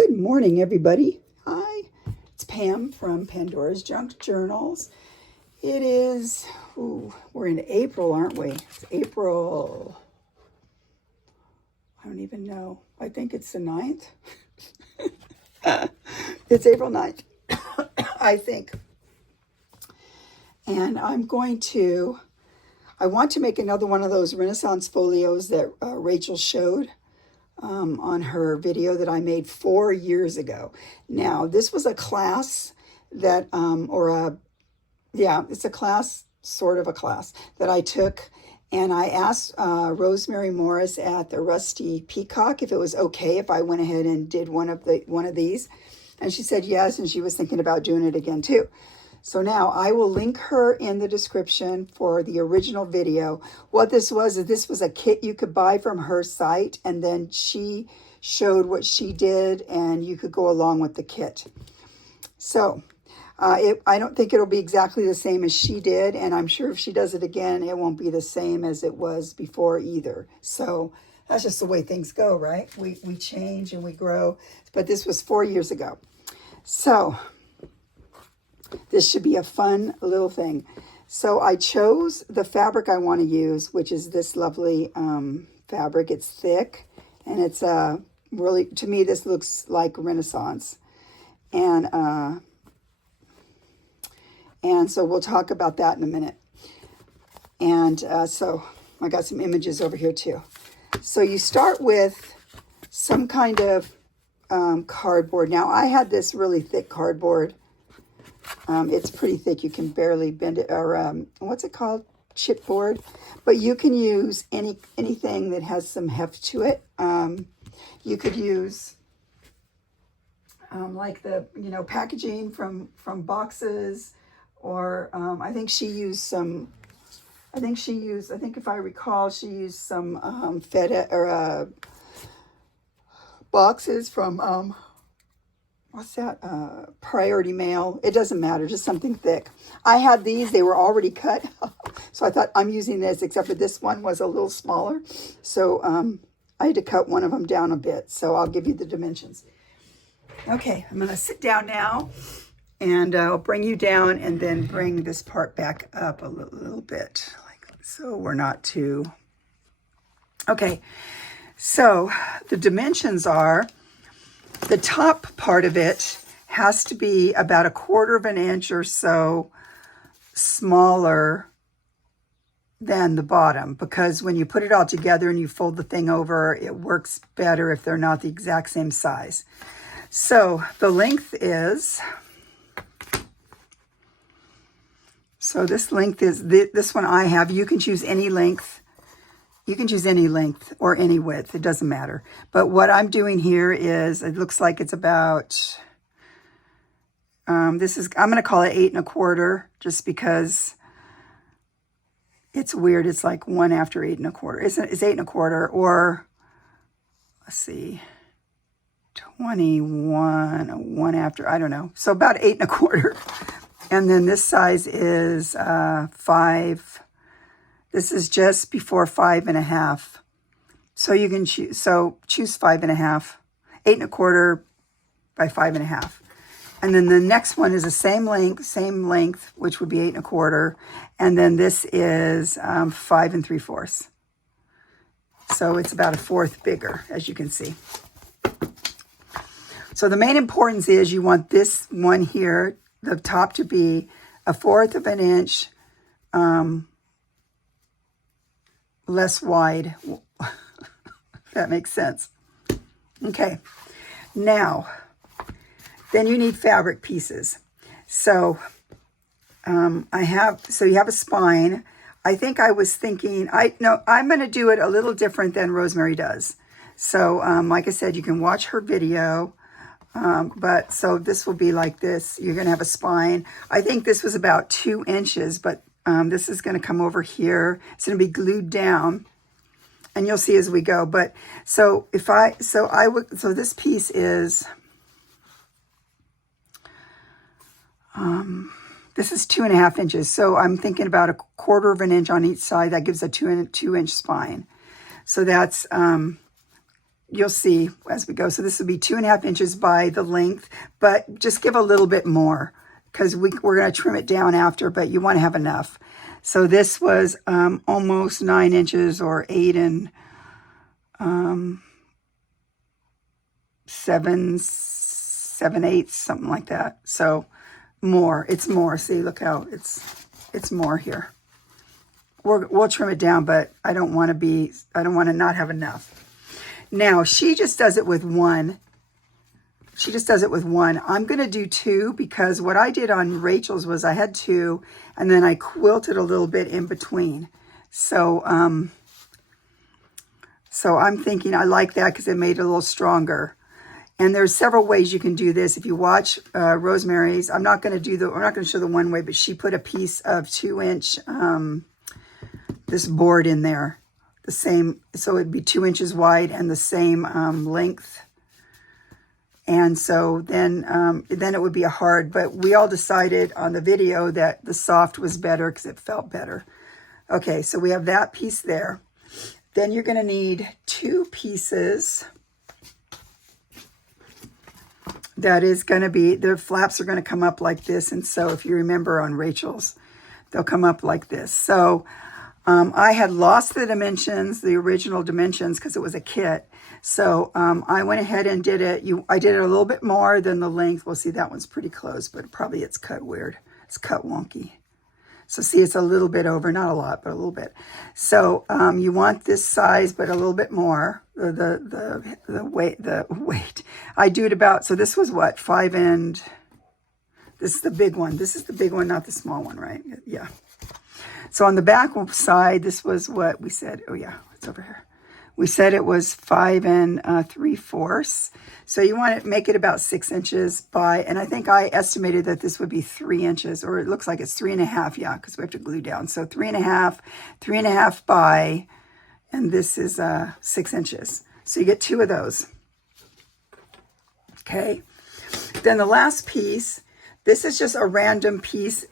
Good morning, everybody. Hi, it's Pam from Pandora's Junk Journals. It is, we're in April, aren't we? It's April, I don't even know. I think it's the 9th. It's April 9th, I think. And I want to make another one of those Renaissance Folios that Rachel showed on her video that I made 4 years ago. Now, this was a class that, it's a class, sort of a class, that I took, and I asked Rosemary Morris at the Rusty Peacock if it was okay if I went ahead and did one of these, and she said yes, and she was thinking about doing it again too. So now I will link her in the description for the original video. What this was is this was a kit you could buy from her site, and then she showed what she did, and you could go along with the kit. So I don't think it'll be exactly the same as she did, and I'm sure if she does it again, it won't be the same as it was before either. So that's just the way things go, right? We change and we grow, but this was 4 years ago. So this should be a fun little thing. So I chose the fabric I want to use, which is this lovely fabric. It's thick, and it's really, to me, this looks like Renaissance. And so we'll talk about that in a minute. And so I got some images over here too. So you start with some kind of cardboard. Now I had this really thick cardboard. It's pretty thick. You can barely bend it, or what's it called? Chipboard. But you can use anything that has some heft to it. You could use like the packaging from boxes, or I think if I recall, she used some FedEx or boxes from what's that? Priority mail. It doesn't matter, just something thick. I had these, they were already cut. So I thought I'm using this, except for this one was a little smaller. So I had to cut one of them down a bit. So I'll give you the dimensions. Okay, I'm going to sit down now, and I'll bring you down and then bring this part back up a little bit. So we're not too... Okay, so the dimensions are, the top part of it has to be about 1/4 of an inch or so smaller than the bottom, because when you put it all together and you fold the thing over, it works better if they're not the exact same size. So the length is, so this length is, this one I have, you can choose any length. You can choose any length or any width. It doesn't matter. But what I'm doing here is, it looks like it's about, I'm going to call it 8 1/4, just because it's weird. It's like 1 after 8 1/4. It's 8 1/4, or let's see, 21, 1 after, I don't know. So about 8 1/4. And then this size is 5. This is just before 5 1/2. So you can choose, choose 5 1/2, 8 1/4 by 5 1/2. And then the next one is the same length, which would be 8 1/4. And then this is 5 3/4. So it's about 1/4 bigger, as you can see. So the main importance is you want this one here, the top, to be 1/4 of an inch less wide. If that makes sense. Okay, now then you need fabric pieces. So you have a spine. I think I was thinking, I'm going to do it a little different than Rosemary does. So like I said, you can watch her video. But so this will be like this. You're going to have a spine. I think this was about 2 inches, but this is going to come over here. It's going to be glued down, and you'll see as we go. But so this piece is, this is 2 1/2 inches. So I'm thinking about 1/4 of an inch on each side. That gives a 2 inch spine. So that's you'll see as we go. So this would be 2.5 inches by the length, but just give a little bit more because we're going to trim it down after, but you want to have enough. So this was almost 9 inches or 8 and 7/8, something like that. So more, it's more. See, look how it's more here. We'll trim it down, but I don't want to not have enough. Now, she just does it with one. I'm going to do 2 because what I did on Rachel's was I had 2 and then I quilted a little bit in between. So, so I'm thinking I like that because it made it a little stronger. And there's several ways you can do this. If you watch Rosemary's, I'm not going to show the one way, but she put a piece of 2-inch, this board in there. The same, so it'd be 2 inches wide and the same length. And so then it would be a hard, but we all decided on the video that the soft was better because it felt better. Okay, so we have that piece there. Then you're going to need 2 pieces. That is going to be, the flaps are going to come up like this. And so if you remember on Rachel's, they'll come up like this. So I had lost the dimensions, the original dimensions, because it was a kit. So I went ahead and did it. I did it a little bit more than the length. We'll see, that one's pretty close, but probably it's cut weird. It's cut wonky. So see, it's a little bit over, not a lot, but a little bit. So you want this size, but a little bit more. The weight. I do it about, so this was what, 5 and, this is the big one. This is the big one, not the small one, right? Yeah. So on the back side, this was what we said. Oh yeah, it's over here. We said it was 5 3/4. So you want to make it about 6 inches by, and I think I estimated that this would be 3 inches, or it looks like it's 3.5. Yeah, because we have to glue down. So 3.5 by, and this is 6 inches. So you get 2 of those. Okay. Then the last piece, this is just a random piece.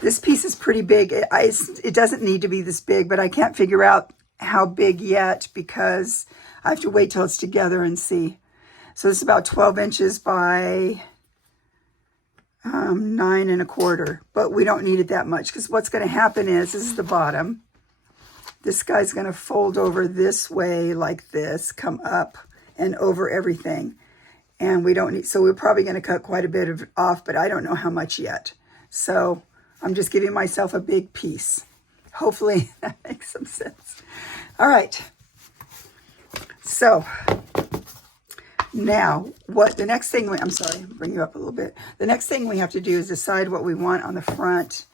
This piece is pretty big. It doesn't need to be this big, but I can't figure out how big yet because I have to wait till it's together and see. So this is about 12 inches by 9 1/4, but we don't need it that much because what's going to happen is, this is the bottom. This guy's going to fold over this way like this, come up and over everything. And we don't need, so we're probably going to cut quite a bit of off, but I don't know how much yet. So I'm just giving myself a big piece. Hopefully that makes some sense. All right. So now what the next thing, I'm sorry, bring you up a little bit. The next thing we have to do is decide what we want on the front.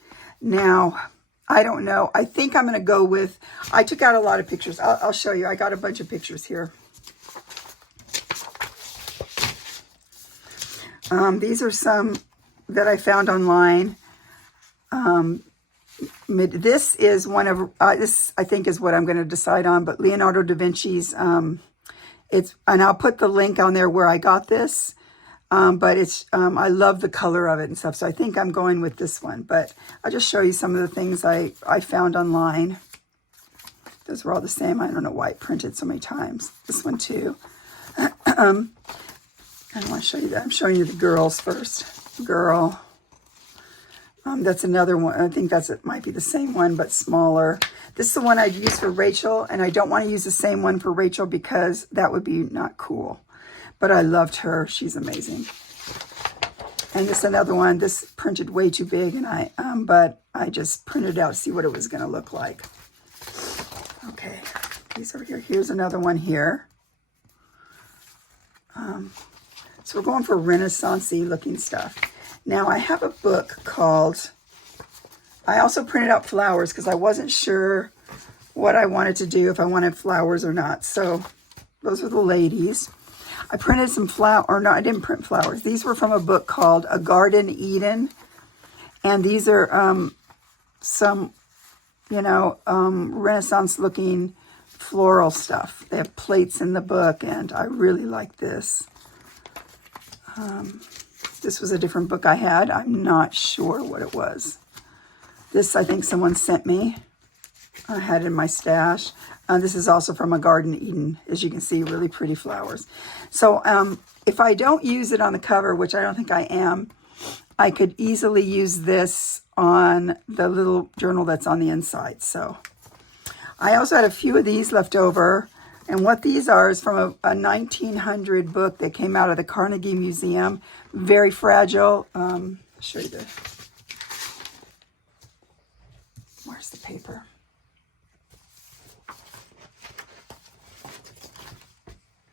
Now, I don't know. I think I'm going to go with, I took out a lot of pictures. I'll show you. I got a bunch of pictures here. These are some that I found online. This is one of, this I think is what I'm going to decide on, but Leonardo da Vinci's, and I'll put the link on there where I got this, but it's, I love the color of it and stuff, so I think I'm going with this one, but I'll just show you some of the things I found online. Those were all the same. I don't know why it printed so many times. This one too. I want to show you that. I'm showing you the girls first. Girl. That's another one. I think it might be the same one, but smaller. This is the one I'd use for Rachel, and I don't want to use the same one for Rachel because that would be not cool. But I loved her. She's amazing. And this is another one. This printed way too big, and but I just printed out to see what it was going to look like. Okay, these over here. Here's another one here. So we're going for Renaissance-y looking stuff. Now I have a book called, I also printed out flowers because I wasn't sure what I wanted to do, if I wanted flowers or not. So those are the ladies. I printed some I didn't print flowers. These were from a book called A Garden Eden. And these are some, Renaissance looking floral stuff. They have plates in the book and I really like this. This was a different book I had. I'm not sure what it was. This, I think someone sent me. I had it in my stash. This is also from a Garden Eden, as you can see, really pretty flowers. So if I don't use it on the cover, which I don't think I am, I could easily use this on the little journal that's on the inside. So I also had a few of these left over. And what these are is from a 1900 book that came out of the Carnegie Museum. Very fragile. I'll show you the... Where's the paper?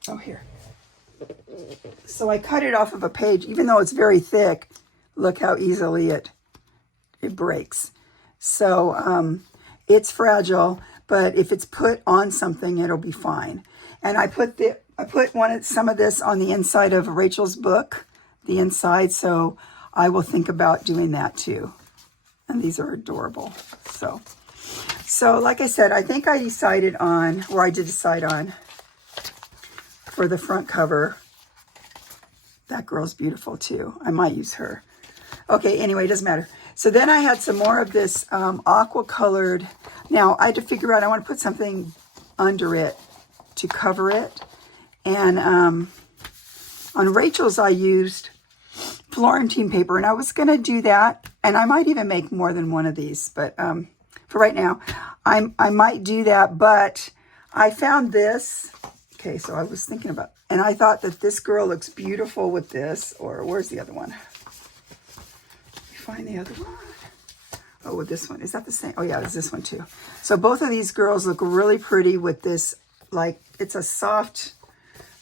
Oh, here. So I cut it off of a page. Even though it's very thick, look how easily it breaks. So it's fragile, but if it's put on something, it'll be fine. And I put some of this on the inside of Rachel's book, the inside, so I will think about doing that too. And these are adorable. So like I said, I think I decided on, or I did decide on, for the front cover, that girl's beautiful too. I might use her. Okay, anyway, it doesn't matter. So then I had some more of this aqua colored. Now I had to figure out, I want to put something under it to cover it. And on Rachel's, I used Florentine paper, and I was going to do that. And I might even make more than one of these, but for right now, I might do that. But I found this. Okay, so I was thinking about, and I thought that this girl looks beautiful with this. Or where's the other one? Let me find the other one. Oh, with this one. Is that the same? Oh, yeah, it's this one too. So both of these girls look really pretty with this, like, it's a soft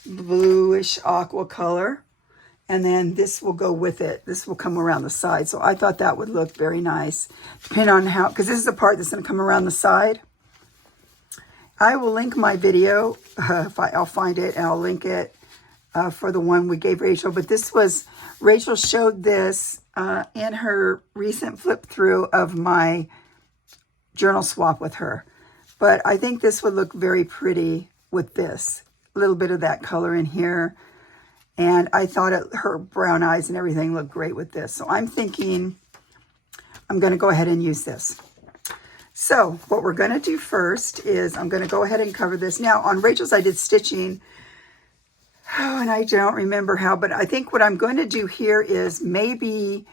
bluish aqua color. And then this will go with it. This will come around the side. So I thought that would look very nice. Depending on how, because this is the part that's going to come around the side. I will link my video, I'll find it, and I'll link it for the one we gave Rachel. But this was, Rachel showed this in her recent flip through of my journal swap with her. But I think this would look very pretty with this. A little bit of that color in here. And I thought her brown eyes and everything looked great with this. So I'm thinking I'm going to go ahead and use this. So what we're going to do first is I'm going to go ahead and cover this. Now on Rachel's I did stitching. Oh, and I don't remember how, but I think what I'm going to do here is maybe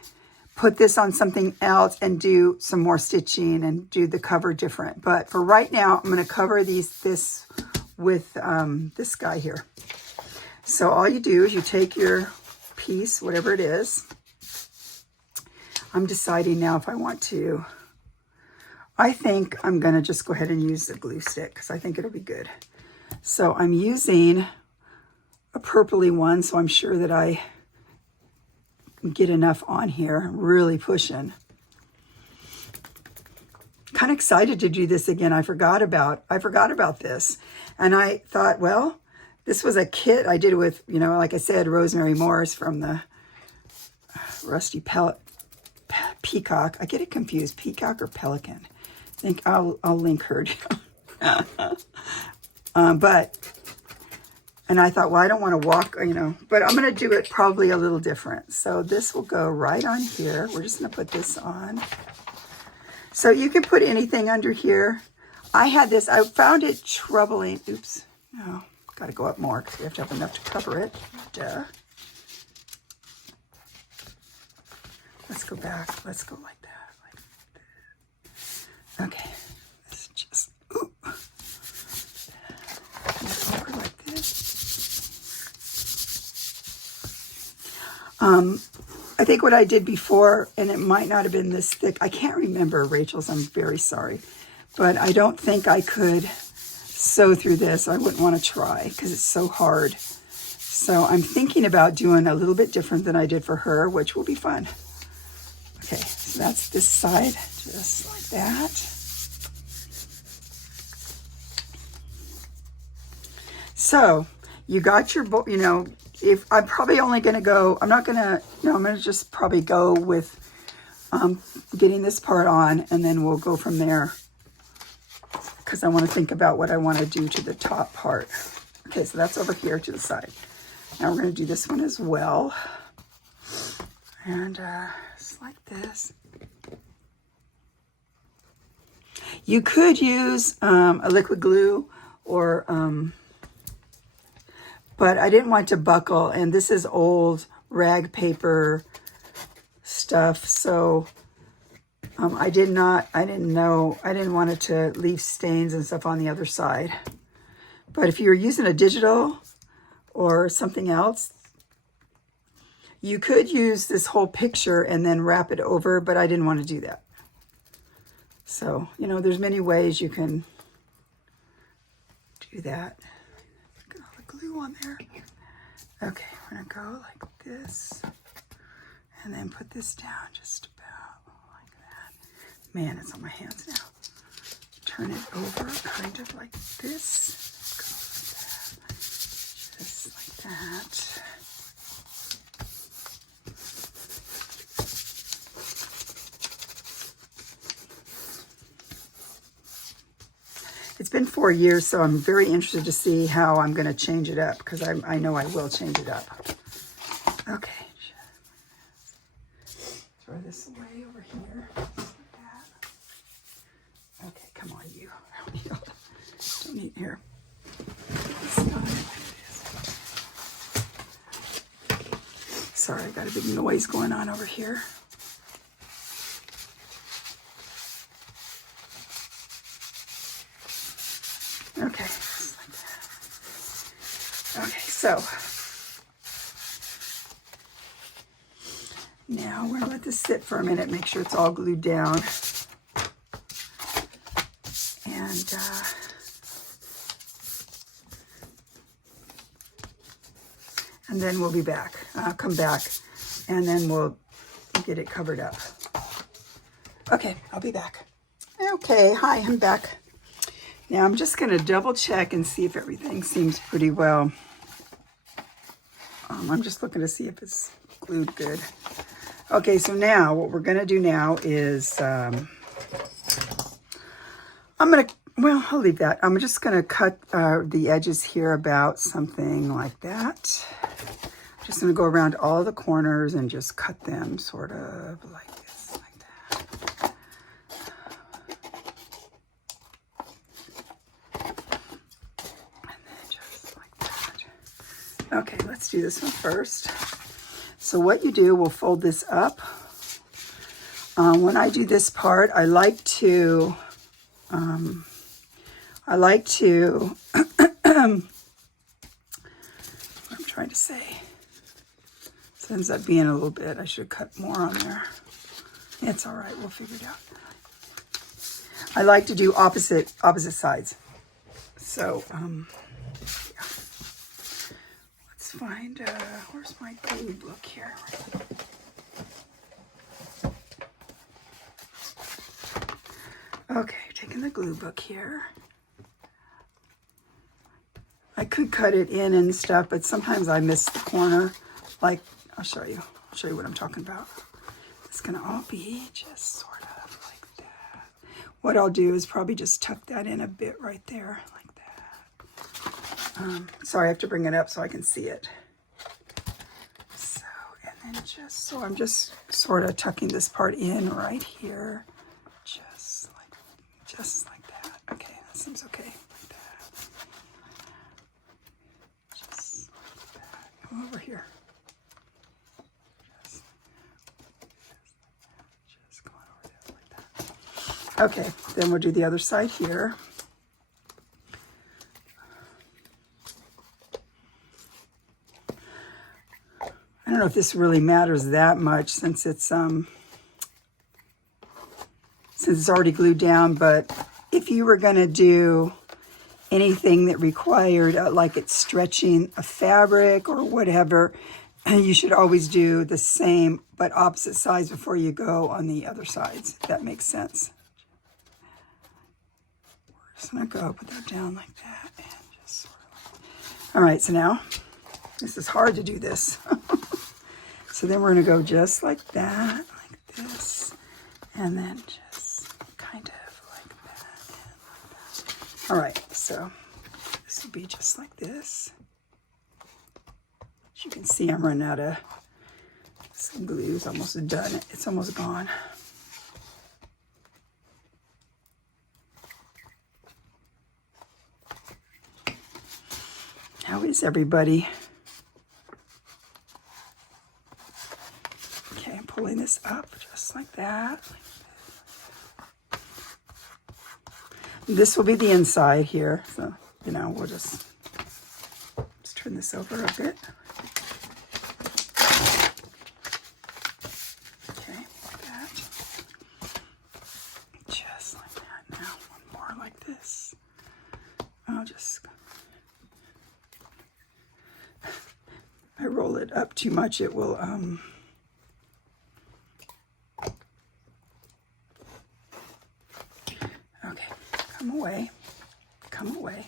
put this on something else and do some more stitching and do the cover different. But for right now, I'm going to cover this with this guy here. So all you do is you take your piece, whatever it is. I'm deciding now if I want to. I think I'm going to just go ahead and use the glue stick because I think it'll be good. So I'm using a purpley one, so I'm sure that I can get enough on here. I'm really pushing. Kind of excited to do this again. I forgot about this. And I thought, well, this was a kit. I did it with, you know, like I said, Rosemary Morris from the Rusty Peacock. I get it confused, Peacock or Pelican. I think I'll link her. And I thought, well, I don't want to walk, you know, but I'm going to do it probably a little different. So this will go right on here. We're just going to put this on. So you can put anything under here. I had this, I found it troubling. Oops, no, got to go up more because we have to have enough to cover it. Duh. Let's go back. Let's go like that. Okay, let's just, ooh. Over like this. I think what I did before, and it might not have been this thick. I can't remember Rachel's. I'm very sorry. But I don't think I could sew through this. I wouldn't want to try because it's so hard. So I'm thinking about doing a little bit different than I did for her, which will be fun. Okay, so that's this side, just like that. So you got your, you know, if I'm probably only going to go, I'm going to just probably go with getting this part on, and then we'll go from there because I want to think about what I want to do to the top part. Okay, so that's over here to the side. Now we're going to do this one as well. And just like this. You could use a liquid glue or, but I didn't want to buckle, and this is old rag paper stuff, so I didn't want it to leave stains and stuff on the other side. But if you're using a digital or something else, you could use this whole picture and then wrap it over, but I didn't want to do that. So, you know, there's many ways you can do that. Look at all the glue on there. Okay, we're going to go like this and then put this down just about like that. Man, it's on my hands now. Turn it over kind of like this. Go like that. Just like that. It's been 4 years, so I'm very interested to see how I'm going to change it up, because I know I will change it up. Okay. Throw this away over here. Just like that. Okay, come on, you. Don't need here. Sorry, I got a big noise going on over here. Okay, just like that. Okay, so now we're gonna let this sit for a minute, make sure it's all glued down. And then we'll be back. Come back, and then we'll get it covered up. Okay, I'll be back. Okay, hi, I'm back. Now I'm just going to double check and see if everything seems pretty well. I'm just looking to see if it's glued good. Okay, so now what we're going to do now is I'll leave that. I'm just going to cut the edges here about something like that. I'm just going to go around all the corners and just cut them sort of like this, like that. Okay, let's do this one first. So what you do, we'll fold this up. When I do this part, I like to what I'm trying to say. This ends up being a little bit, I should cut more on there. It's all right, we'll figure it out. I like to do opposite sides. So, find where's my glue book here? Okay, taking the glue book here. I could cut it in and stuff, but sometimes I miss the corner. Like, I'll show you what I'm talking about. It's gonna all be just sort of like that. What I'll do is probably just tuck that in a bit right there, like that. Sorry, I have to bring it up so I can see it. So, and then so I'm just sort of tucking this part in right here, just like that. Okay, that seems okay, like that. Just like that. Come over here. Just go on over there like that. Okay, then we'll do the other side here. I don't know if this really matters that much since it's already glued down, but if you were going to do anything that required like it's stretching a fabric or whatever, you should always do the same but opposite sides before you go on the other sides, if that makes sense. We're just going to go put that down like that and just sort of. All right, so now this is hard to do this. So then we're going to go just like that, like this, and then just kind of like that and like that. All right, so this will be just like this. As you can see, I'm running out of some glue. It's almost done. It's almost gone. is everybody? Okay, I'm pulling this up just like that. This will be the inside here. So, you know, we'll just turn this over a bit. Okay, like that. Just like that. Now, one more like this. I'll just, if I roll it up too much, it will, okay, come away, come away.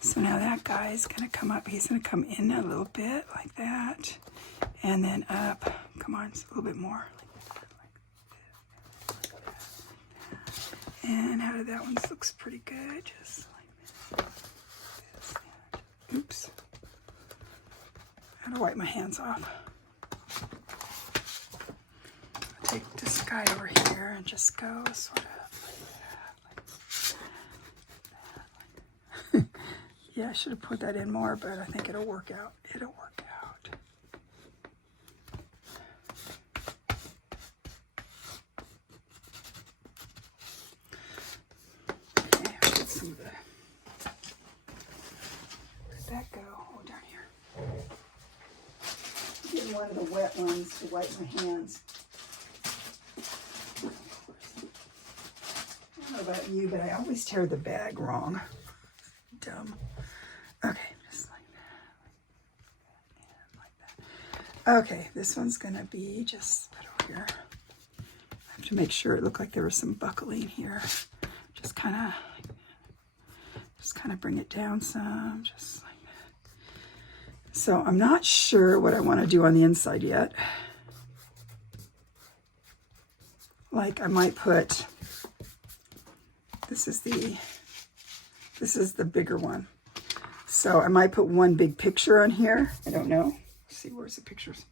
So now that guy is going to come up. He's going to come in a little bit like that. And then up. Come on, just a little bit more. And how did that one? This looks pretty good. Just like this. Oops. I gotta wipe my hands off. I'll take this guy over here and just go sort of like that. Yeah, I should have put that in more, but I think it'll work out. It'll work out. Okay, I'll get some of the, where'd that go? Oh, down here. I'm getting one of the wet ones to wipe my hands. I don't know about you, but I always tear the bag wrong. Dumb. Okay, just like that, like that. Okay, this one's gonna be just right over here. I have to make sure it looked like there was some buckling here. Just kind of bring it down some, just like that. So I'm not sure what I want to do on the inside yet. Like I might put, this is the bigger one. So I might put one big picture on here. I don't know. Let's see, where's the pictures?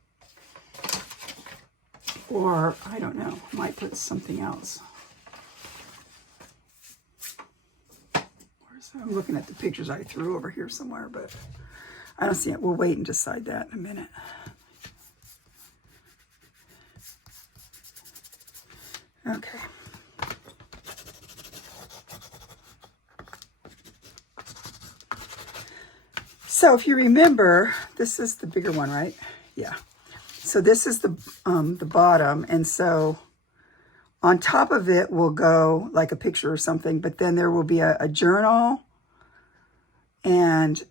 Or, I don't know, I might put something else. I'm looking at the pictures I threw over here somewhere, but I don't see it. We'll wait and decide that in a minute. Okay. So if you remember, this is the bigger one, right? Yeah. So this is the bottom, and so on top of it will go like a picture or something, but then there will be a journal and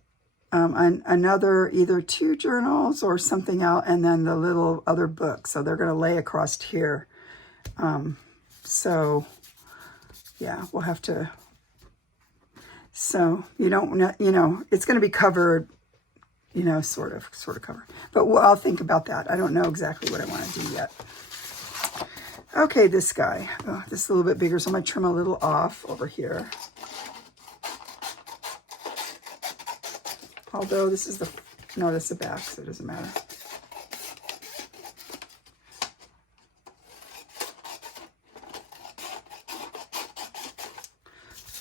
another, either 2 journals or something else, and then the little other book. So they're going to lay across here. So yeah, we'll have to. So you don't, you know, it's going to be covered, you know, sort of covered. But I'll think about that. I don't know exactly what I want to do yet. Okay, this guy. Oh, this is a little bit bigger, so I'm going to trim a little off over here. Although this is the, no, that's the back, so it doesn't matter.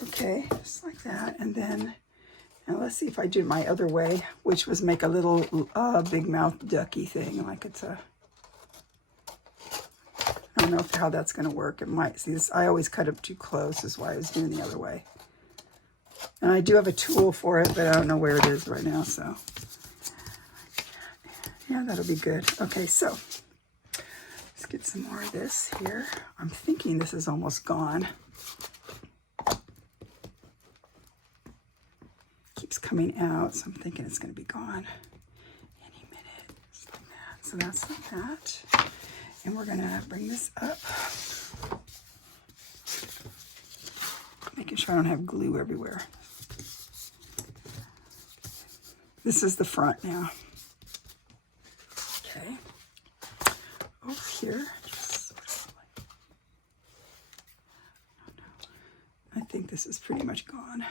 Okay, just like that. And then, now let's see if I do it my other way, which was make a little big mouth ducky thing. Like it's a, I don't know how that's going to work. It might, see this, I always cut it too close, is why I was doing the other way. And I do have a tool for it, but I don't know where it is right now, so. Yeah, that'll be good. Okay, so let's get some more of this here. I'm thinking this is almost gone. Keeps coming out, so I'm thinking it's going to be gone any minute. Just like that. So that's like that. And we're going to bring this up. Making sure I don't have glue everywhere. This is the front now. Okay. Over here, just sort of like, I think this is pretty much gone.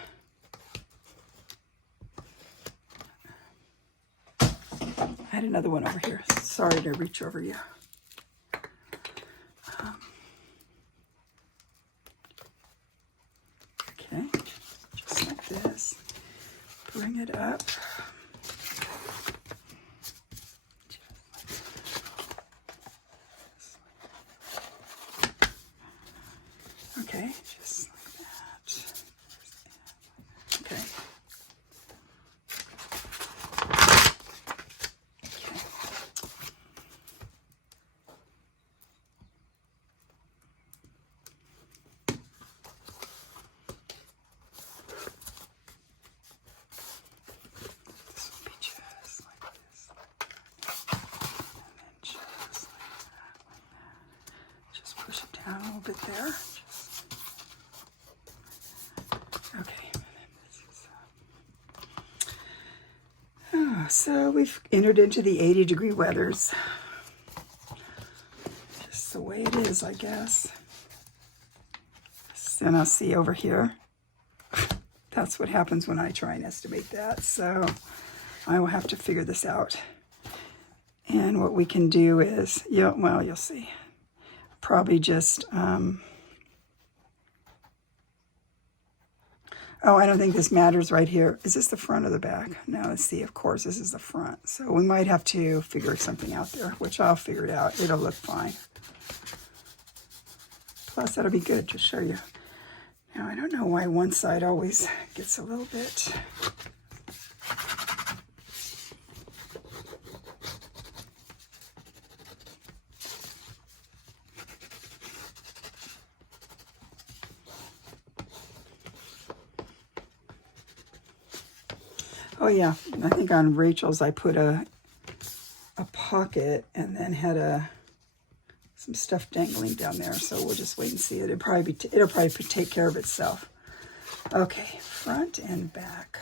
I had another one over here. Sorry to reach over you. Okay, just like this. Bring it up. Okay, just like that. Okay. Okay. This will be just like this. And then just like that. Just push it down a little bit there. Okay. So we've entered into the 80-degree weathers. Just the way it is, I guess. So now see over here. That's what happens when I try and estimate that. So I will have to figure this out. And what we can do is, you'll see. Probably just, oh, I don't think this matters right here. Is this the front or the back? No, let's see. Of course, this is the front. So we might have to figure something out there, which I'll figure it out. It'll look fine. Plus, that'll be good to show you. Now, I don't know why one side always gets a little bit... Oh yeah, I think on Rachel's I put a pocket and then had some stuff dangling down there. So we'll just wait and see. It'll probably take care of itself. Okay, front and back.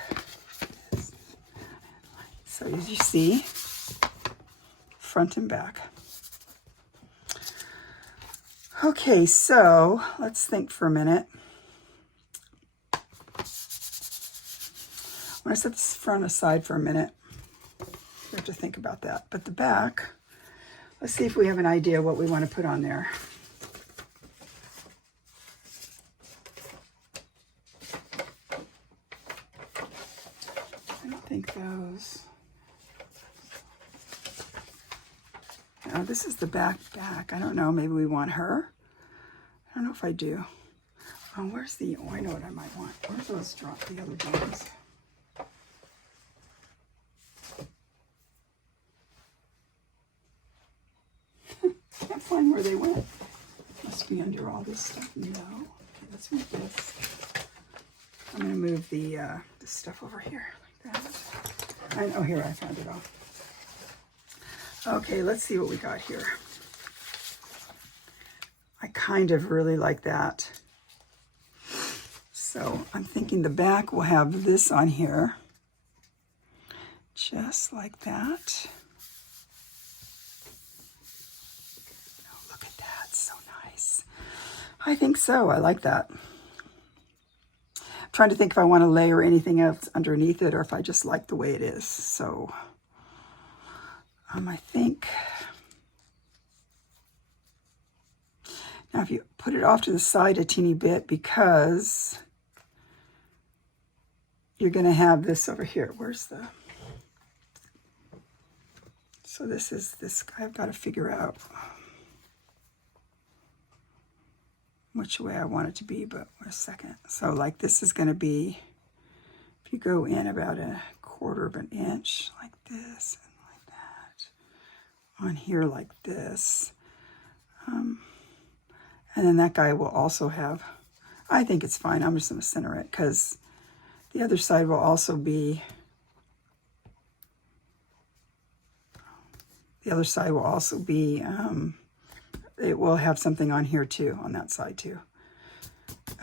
So as you see, front and back. Okay, so let's think for a minute. I'm going to set this front aside for a minute. We have to think about that. But the back, let's see if we have an idea what we want to put on there. I don't think those... No, this is the back. I don't know. Maybe we want her. I don't know if I do. Oh, where's the... Oh, I know what I might want. Where's those the other drawings? Can't find where they went. Must be under all this stuff. No. Okay, let's move this. I'm going to move the stuff over here like that. Oh, here, I found it all. Okay, let's see what we got here. I kind of really like that. So I'm thinking the back will have this on here. Just like that. I think so. I like that. I'm trying to think if I want to layer anything else underneath it or if I just like the way it is. So I think now if you put it off to the side a teeny bit because you're going to have this over here. Where's the... So this is this guy. I've got to figure out which way I want it to be, but wait a second. So like this is going to be, if you go in about 1/4 of an inch like this and like that, on here like this. And then that guy will also have, I think it's fine. I'm just going to center it because the other side will also be, it will have something on here too, on that side too.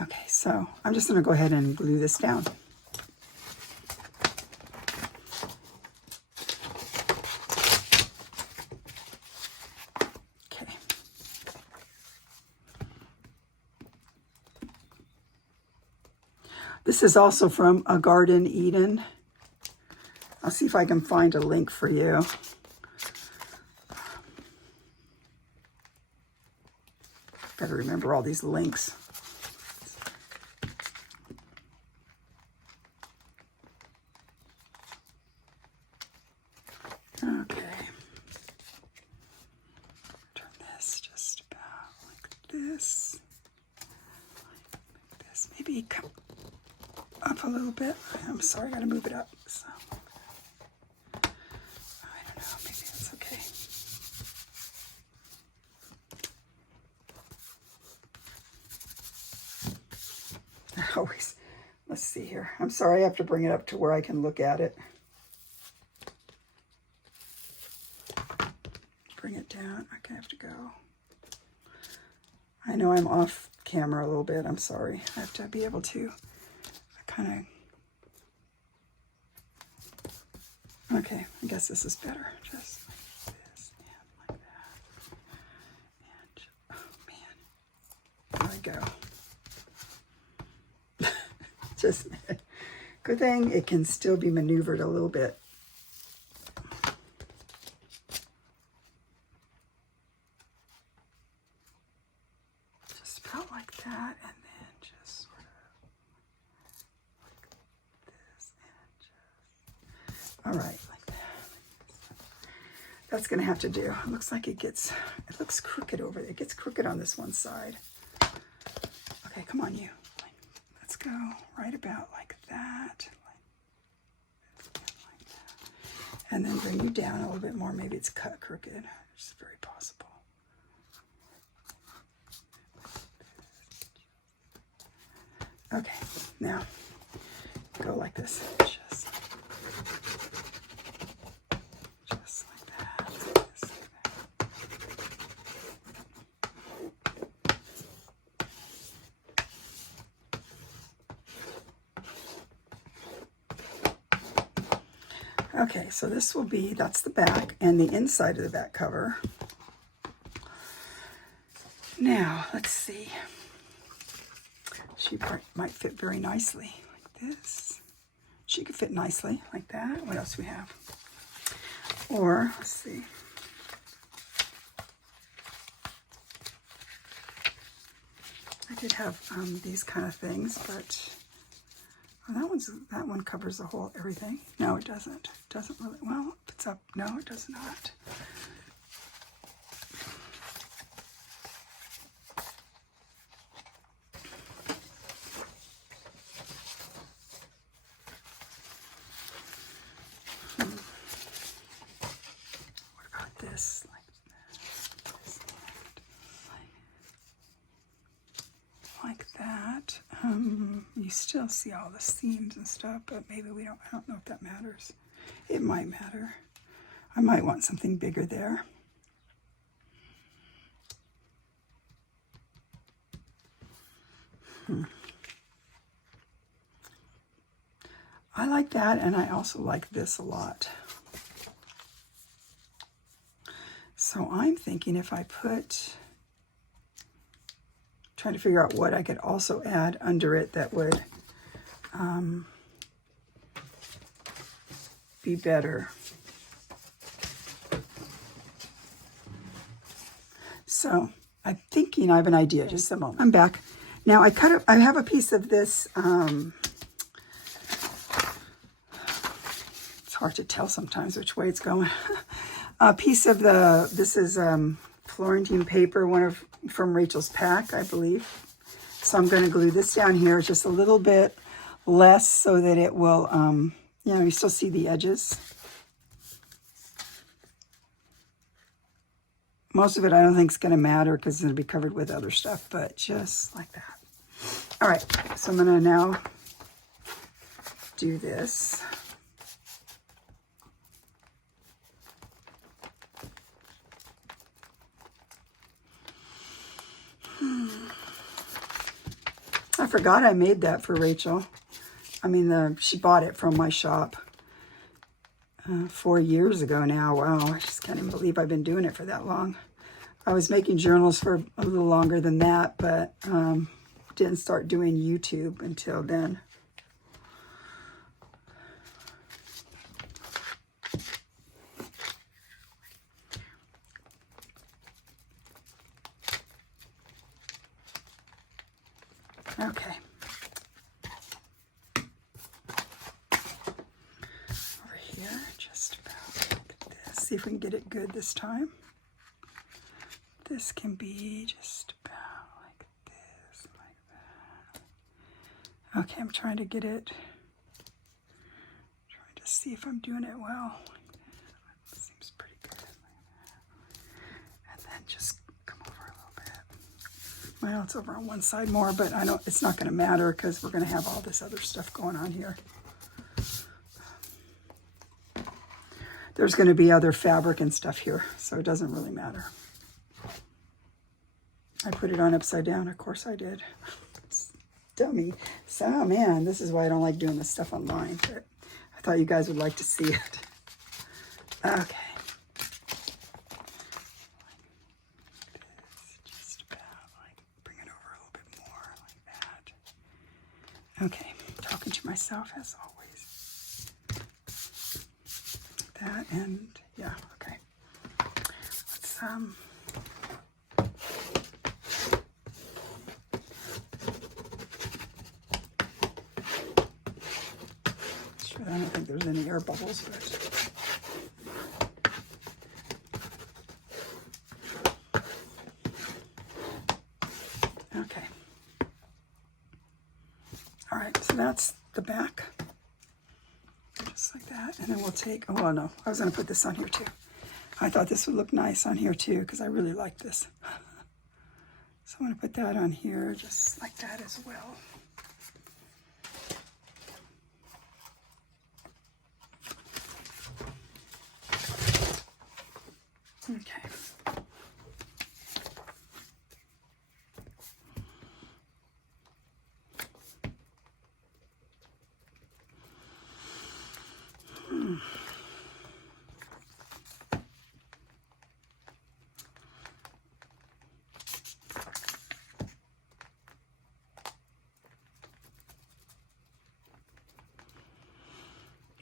Okay, so I'm just going to go ahead and glue this down. Okay. This is also from A Garden Eden. I'll see if I can find a link for you. Got to remember all these links. Okay. Turn this just about like this. maybe come up a little bit. I'm sorry, I gotta move it up. So, I don't know, maybe that's okay. Always, let's see here. I'm sorry, I have to bring it up to where I can look at it. Bring it down. I have to go. I know I'm off camera a little bit. I'm sorry. I have to be able to kind of... Okay, I guess this is better. Just like this and like that. And, oh man, there we go. Just, good thing it can still be maneuvered a little bit. Just about like that, and then just sort of like this, and just, all right, like that. That's gonna have to do. It looks like it looks crooked over there. It gets crooked on this one side. Okay, come on, you. Let's go right about like that. Like that. And then bring you down a little bit more. Maybe it's cut crooked, which is very possible. Okay, now go like this, just like that. Okay, so this will be, that's the back and the inside of the back cover. Now, let's see. She might fit very nicely like this. She could fit nicely like that. What else do we have? Or, let's see. I did have these kind of things, but that one covers the whole everything. No, it doesn't. It doesn't really. Well, it's up. No, it does not. What about this? Like that. You still see all the seams and stuff, but maybe we don't. I don't know if that matters. It might matter. I might want something bigger there. I like that, and I also like this a lot. So I'm thinking if I put, trying to figure out what I could also add under it that would be better. So I'm thinking I have an idea. Just a moment. I'm back. Now I have a piece of this. It's hard to tell sometimes which way it's going. A piece of this is Florentine paper, from Rachel's pack, I believe. So I'm going to glue this down here just a little bit less so that it will, you still see the edges. Most of it I don't think is going to matter because it's going to be covered with other stuff, but just like that. All right, so I'm going to now do this. I forgot I made that for Rachel. I mean, she bought it from my shop 4 years ago now. Wow, I just can't even believe I've been doing it for that long. I was making journals for a little longer than that, but didn't start doing YouTube until then. Okay. Over here, just about like this. See if we can get it good this time. This can be just about like this, like that. Okay, I'm trying to get it, trying to see if I'm doing it well. Seems pretty good. And then just come over a little bit. Well, it's over on one side more, but I don't, it's not going to matter because we're going to have all this other stuff going on here. There's going to be other fabric and stuff here, so it doesn't really matter. I put it on upside down, of course I did. Dummy. So, oh man, this is why I don't like doing this stuff online, but I thought you guys would like to see it. Okay. Just about like bring it over a little bit more like that. Okay, talking to myself as always. That and yeah, okay. Let's sure, I don't think there's any air bubbles, but okay. All right, so that's the back. Just like that, and then we'll take, oh well, no, I was going to put this on here too. I thought this would look nice on here too because I really like this. So I'm going to put that on here just like that as well. Okay.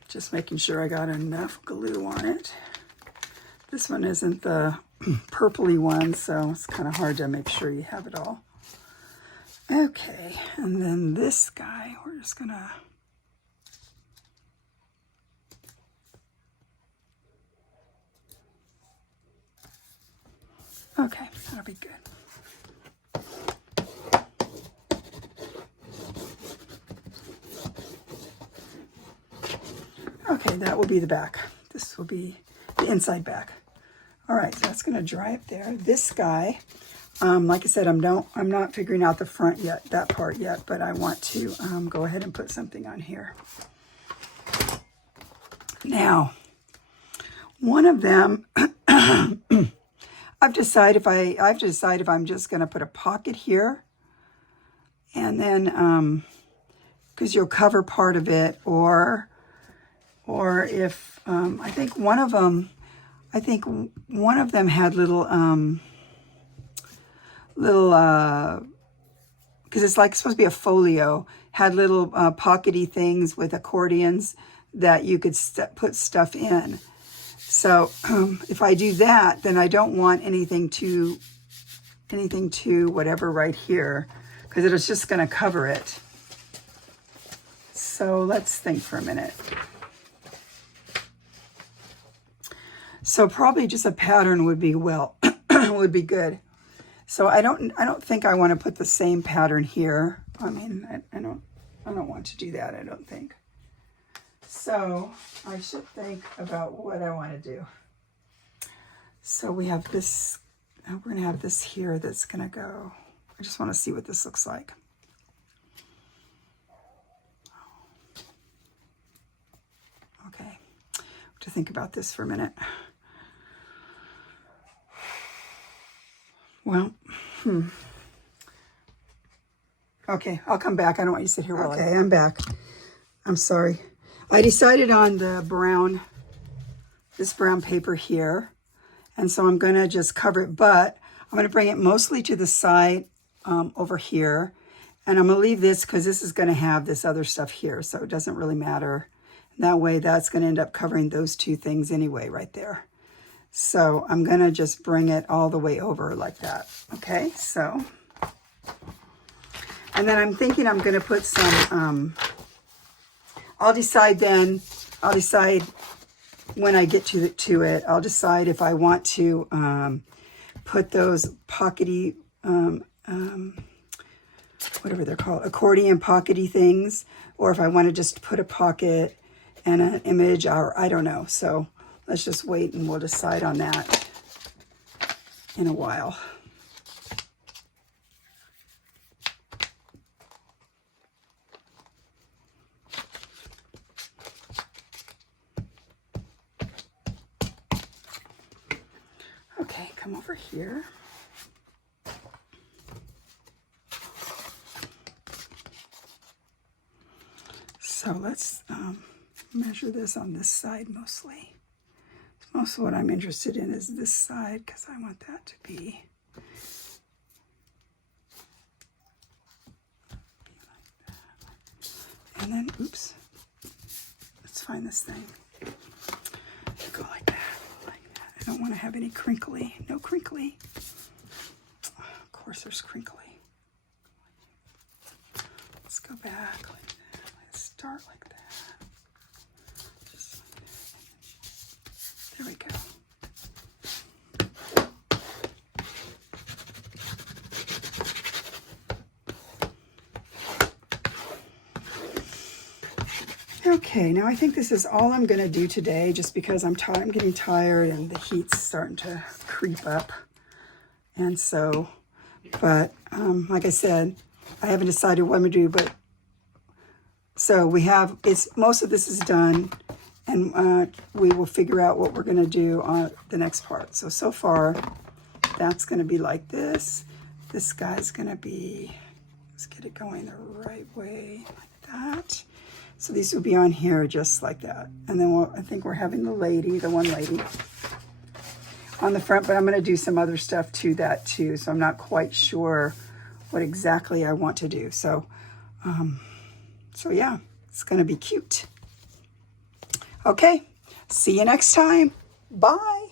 Just making sure I got enough glue on it. This one isn't the purpley one, so it's kind of hard to make sure you have it all. Okay, and then this guy, we're just gonna okay, that'll be good. Okay, that will be the back. This will be the inside back. All right, so that's going to dry up there. This guy, like I said, I'm not figuring out the front yet, that part yet, but I want to go ahead and put something on here. Now, one of them, I've decided if I'm just going to put a pocket here, and then because you'll cover part of it, or if I think one of them had little because it's like supposed to be a folio, had little pockety things with accordions that you could put stuff in. So if I do that, then I don't want anything to whatever right here, because it's just going to cover it. So let's think for a minute. So probably just a pattern would be would be good. So I don't think I want to put the same pattern here. I mean, I don't want to do that, I don't think. So I should think about what I want to do. So we have this, we're going to have this here that's going to go. I just want to see what this looks like. Okay, to think about this for a minute. Well, okay, I'll come back. I don't want you to sit here while okay, I'm back. I'm sorry. I decided on the brown, this brown paper here. And so I'm going to just cover it, but I'm going to bring it mostly to the side over here. And I'm going to leave this because this is going to have this other stuff here. So it doesn't really matter. That way that's going to end up covering those two things anyway right there. So I'm going to just bring it all the way over like that. Okay, so. And then I'm thinking I'm going to put some, I'll decide when I get to it, I'll decide if I want to put those pockety, what whatever they're called, accordion pockety things, or if I want to just put a pocket and an image, or I don't know. So let's just wait and we'll decide on that in a while. Okay, come over here. So let's measure this on this side mostly. Most of what I'm interested in is this side because I want that to be like that. And then, oops, let's find this thing. Go like that, like that. I don't want to have any crinkly, no crinkly. Of course there's crinkly. Let's go back like that. Let's start like that. Just like that. There we go. Okay, now I think this is all I'm going to do today, just because I'm getting tired and the heat's starting to creep up. And so, but like I said, I haven't decided what I'm going to do, but so most of this is done, and we will figure out what we're going to do on the next part. So far, that's going to be like this. This guy's going to be, let's get it going the right way, like that. So these will be on here just like that. And then I think we're having the one lady on the front, but I'm going to do some other stuff to that too. So I'm not quite sure what exactly I want to do. So yeah, it's going to be cute. Okay, see you next time. Bye.